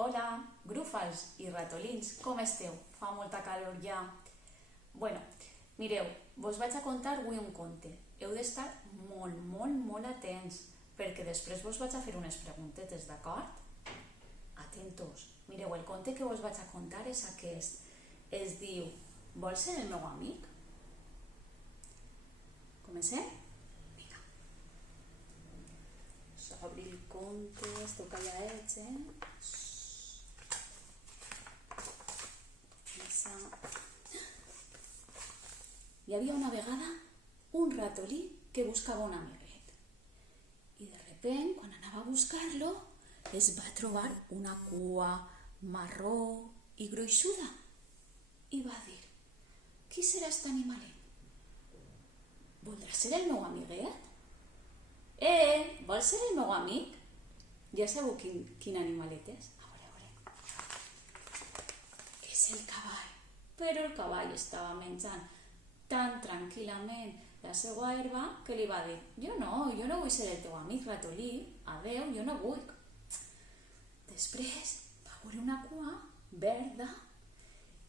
Hola, grúfals i ratolins, com esteu? Fa molta calor ja. Bueno, mireu, vos vaig a contar avui un conte. Heu d'estar molt atents, perquè després vos vaig a fer unes preguntetes, d'acord? Atentos. Mireu, el conte que vos vaig a contar és aquest. Es diu, vols ser el meu amic? Comencem? Vinga. S'obri el conte, esteu callaets, Hi havia una vegada un ratolí que buscava un amiguet. I de repent, quan anava a buscar-lo, es va trobar una cua marró i gruixuda. I va dir, qui serà aquest animalet? Voldrà ser el meu amiguet? Vols ser el meu amic? Ja sabeu quin animalet és? A veure. És el cavall. Però el cavall estava menjant tan tranquil·lament la seva herba que li va dir, jo no vull ser el teu amic ratolí, adeu, jo no vull. Després va veure una cua verda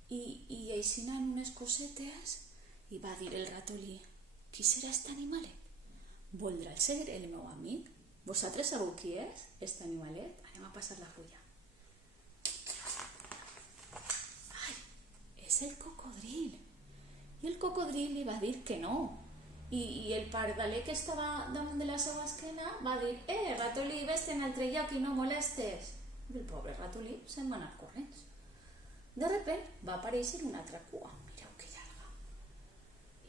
i aixinant unes cosetes i va dir el ratolí, qui serà aquest animalet? Voldrà ser el meu amic? Vosaltres sabeu qui és, aquest animalet? Anem a passar la fulla. Ai, és el cocodril. I el cocodril li va dir que no. I el pardaler que estava damunt de la seva esquena va dir, ratolí, vés-te en altre lloc i no molestes. I el pobre ratolí se'n va anar corrents. De repent va aparèixer una altra cua, mireu que llarga.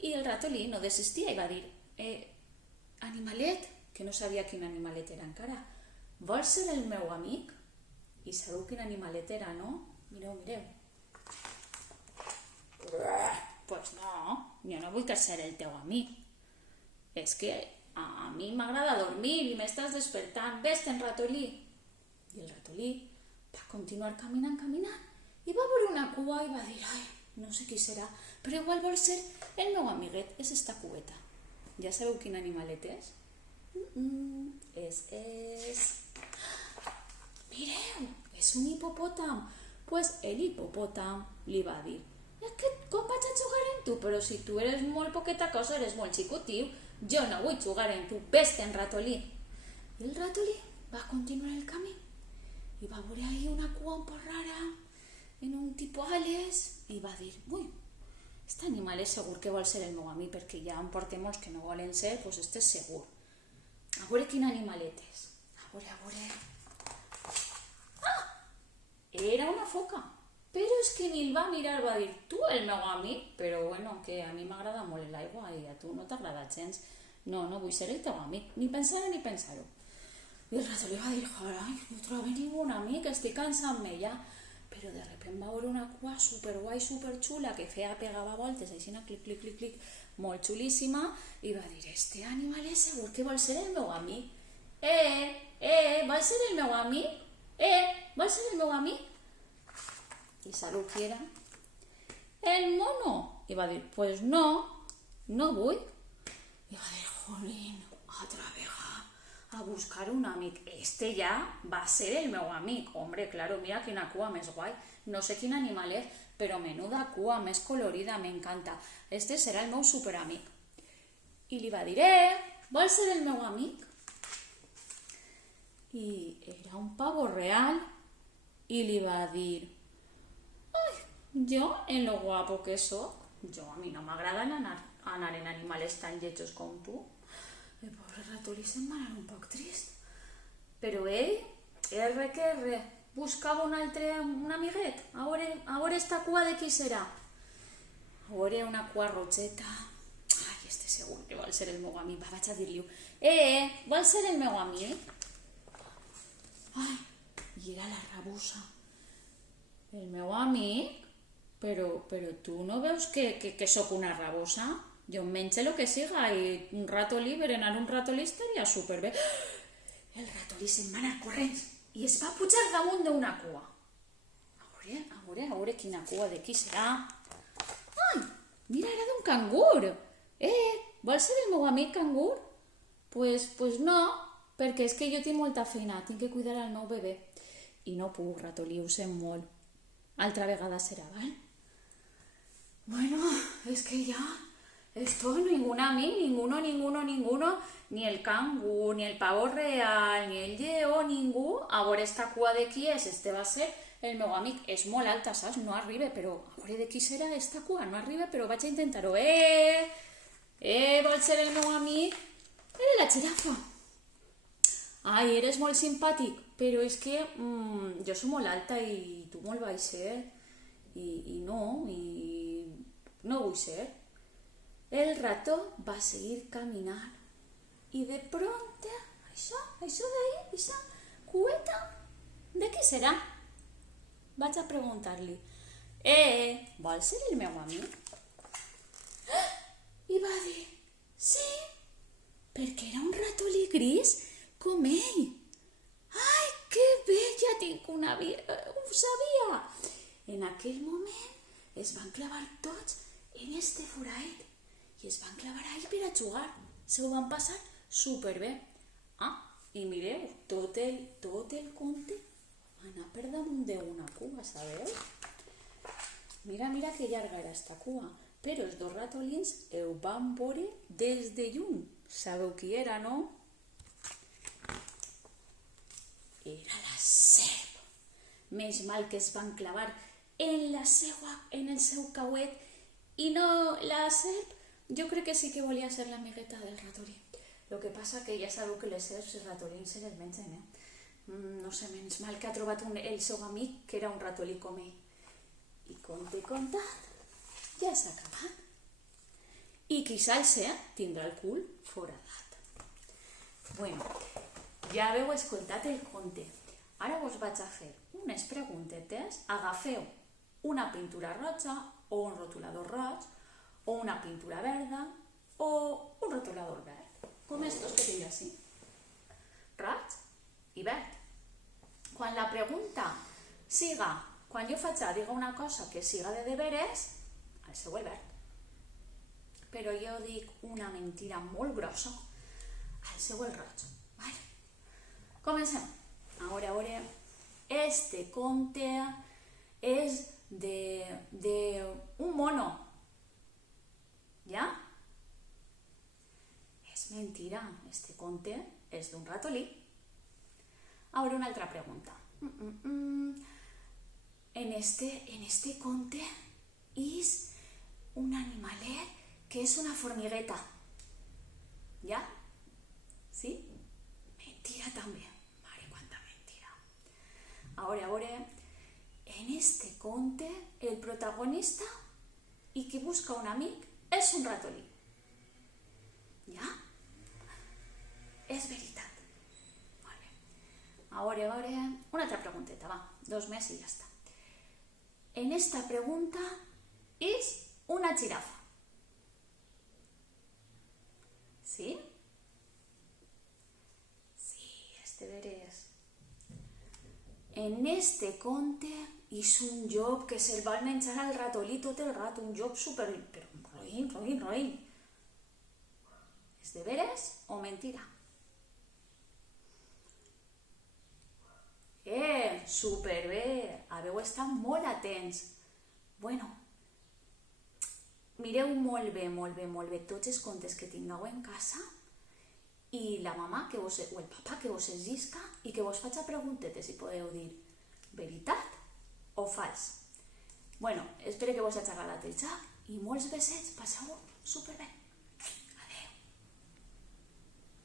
I el ratolí no desistia i va dir, animalet, que no sabia quin animalet era encara, vols ser el meu amic? I sabeu quin animalet era, no? Mireu. Pues no, jo no vull ser el teu amic. És que a mi m'agrada dormir i m'estàs despertant. Vés-te'n, ratolí. I el ratolí va continuar caminant i va veure una cua i va dir, no sé qui serà, però igual vol ser el meu amiguet. És esta cubeta. Ja sabeu quin animalet és? És... Mireu, és un hipopòtam. Pues el hipopòtam li va dir, com vaig a jugar amb tu? Però si tu eres molt poqueta cosa, eres molt xicotiu, jo no vull jugar amb tu, vés-te'n, ratolí. I el ratolí va continuar el camí i va veure ahí una cua un poc rara, en un tipus ales, i va dir, aquest animal és segur que vol ser el meu amic, perquè ja en portem molts que no volen ser, doncs este és segur. A veure quin animalet és. A veure. Era una foca. Però és que ni el va mirar, va dir, tu el meu amic, però bueno, que a mi m'agrada molt l'aigua i a tu no t'agrada gens. No vull ser el teu amic, ni pensar-ho. I el ratolí va dir, carai, no trobo ningú amic, estic cansant-me ja. Però de repent va veure una cua superguai, superxula, que pegava voltes, així, clic, molt xulíssima, i va dir, este animal és segur que vol ser el meu amic. Vol ser el meu amic? Vol ser el meu amic? I sabeu qui era? El mono. I va dir, pues no vull. I va dir, jolín, altra vegada, a buscar un amic. Este ja va ser el meu amic. Hombre, claro, mira quina cua més guai. No sé quin animal és, però menuda cua, més colorida, m'encanta. Este serà el meu superamic. I li va dir, vols ser el meu amic? I era un pavo real i li va dir, jo, en lo guapo que soc, a mi no m'agrada anar en animals tan lletjos com tu. El pobre ratolí se'n va anar un poc trist. Però ell, R, buscava un amiguet. A veure esta cua de qui serà. A veure una cua rotxeta. Este segur que vol ser el meu amic. Vaig a dir-li-ho. Vol ser el meu amic? I era la rabusa. El meu amic? Però tu no veus que sóc una rabosa? Jo em menjo el que siga i un ratolí, berenar un ratolí estaria superbé. El ratolí se'n va anar corrents i es va pujar damunt d'una cua. A veure quina cua de qui serà. Mira, era d'un cangur. Vols ser el meu amic cangur? Pues no, perquè és que jo tinc molta feina, tinc que cuidar el meu bebè. I no puc, ratolí, ho sent molt. Altra vegada serà, val? Bueno, es que ya, esto ninguna a mí, ninguno, ni el cangu, ni el pavo real, ni el lleó, ningú. A veure esta cua de qui és, este va ser el meu amic. És molt alta, saps? No arriba, però a veure de qui serà esta cua, no arriba, però vaig a intentar-ho. Vols ser el meu amic? Era la xirafa. Ai, eres molt simpàtic, però és que jo soc molt alta i tu molt baixet. I no vull ser. El rató va seguir caminar y de pronto, això d'ahí, aquesta cueta, de qui serà? Vaig a preguntar-li, vol ser el meu amic? I va dir, sí, perquè era un ratolí gris com ell. Ai, que bé, ja tinc una vida, ho sabia. En aquell moment es van clavar tots en este forat i es van clavar ahí per a jugar. Se ho van passar superbé. I mireu, tot el conte va anar per damunt d'una cua, sabeu? Mira que llarga era esta cua. Però els dos ratolins ho van veure des de lluny. Sabeu qui era, no? Era la serp. Més mal que es van clavar en el seu cauet i no la serp. Jo crec que sí que volia ser l'amigueta del ratolí. Lo que passa que ja sabeu que les serps i els ratolins se les mengen, No sé, menys mal que ha trobat el seu amic que era un ratolí com ell. I conte contat, ja s'ha acabat. I qui s'alça tindrà el cul foradat. Bueno, ja haveu escoltat el conte. Ara vos vaig a fer unes preguntetes. Agafeu una pintura roja o un rotulador roig o una pintura verda o un rotulador verd, com estos que tinc així. Roig i verd. Quan la pregunta siga, quan jo faig diga una cosa que siga de deberes, el seu el verd. Però jo dic una mentira molt grossa, el seu el roig. Vale. Comencem. A veure, este conte és de un mono. ¿Ya? Es mentira, este conte es d'un ratolí. Ahora una altra pregunta. En este conte és un animalet que és una formigueta. ¿Ya? ¿Sí? Mentira també. Mare, cuánta mentira. Ahora, en este conte el protagonista y que busca un amic és un ratolí. Ja? És veritat. Molt bé. A veure, una altra pregunteta, va. 2 més i ja està. En esta pregunta és una jirafa. ¿Sí? Sí, és de veres. En este conte és un llop que se'l va menjar al ratolí tot el rato, un llop super... però roïn. És de veres o mentira? Superbé! Haveu estat molt atents. Bueno, mireu molt bé tots els contes que tingueu en casa i la mamà o el papà que vos exisca i que vos faig preguntetes i podeu dir veritat o fals. Bueno, espero que vos hagi agradat el joc i molts besets, passeu